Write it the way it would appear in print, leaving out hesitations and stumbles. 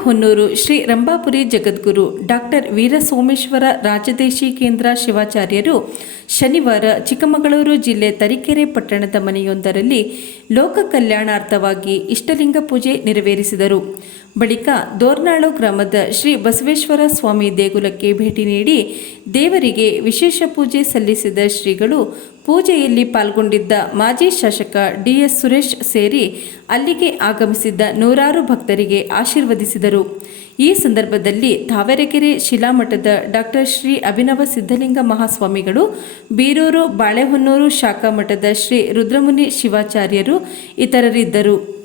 ಬಾಳೆಹೊನ್ನೂರು ಶ್ರೀ ರಂಭಾಪುರಿ ಜಗದ್ಗುರು doctor Veerasomeshwara ರಾಜದೇಶಿ ಕೇಂದ್ರ ಶಿವಾಚಾರ್ಯರು ಶನಿವಾರ ಚಿಕ್ಕಮಗಳೂರು ಜಿಲ್ಲೆ ತರೀಕೆರೆ ಪಟ್ಟಣದ ಮನೆಯೊಂದರಲ್ಲಿ ಲೋಕ ಕಲ್ಯಾಣಾರ್ಥವಾಗಿ ಇಷ್ಟಲಿಂಗ ಪೂಜೆ ನೆರವೇರಿಸಿದರು. ಬಳಿಕ ದೋರ್ನಾಳು ಗ್ರಾಮದ ಶ್ರೀ ಬಸವೇಶ್ವರ ಸ್ವಾಮಿ ದೇಗುಲಕ್ಕೆ ಭೇಟಿ ನೀಡಿ ದೇವರಿಗೆ ವಿಶೇಷ ಪೂಜೆ ಸಲ್ಲಿಸಿದ ಶ್ರೀಗಳು ಪೂಜೆಯಲ್ಲಿ ಪಾಲ್ಗೊಂಡಿದ್ದ ಮಾಜಿ ಶಾಸಕ ಡಿಎಸ್ ಸುರೇಶ್ ಸೇರಿ ಅಲ್ಲಿಗೆ ಆಗಮಿಸಿದ್ದ ನೂರಾರು ಭಕ್ತರಿಗೆ ಆಶೀರ್ವದಿಸಿದರು. ಈ ಸಂದರ್ಭದಲ್ಲಿ ತಾವರೆಕೆರೆ ಶಿಲಾಮಠದ ಡಾಕ್ಟರ್ ಶ್ರೀ ಅಭಿನವ ಸಿದ್ಧಲಿಂಗ ಮಹಾಸ್ವಾಮಿಗಳು, ಬೀರೂರು ಬಾಳೆಹೊನ್ನೂರು ಶಾಖಾ ಮಠದ ಶ್ರೀ ರುದ್ರಮುನಿ ಶಿವಾಚಾರ್ಯರು ಇತರರಿದ್ದರು.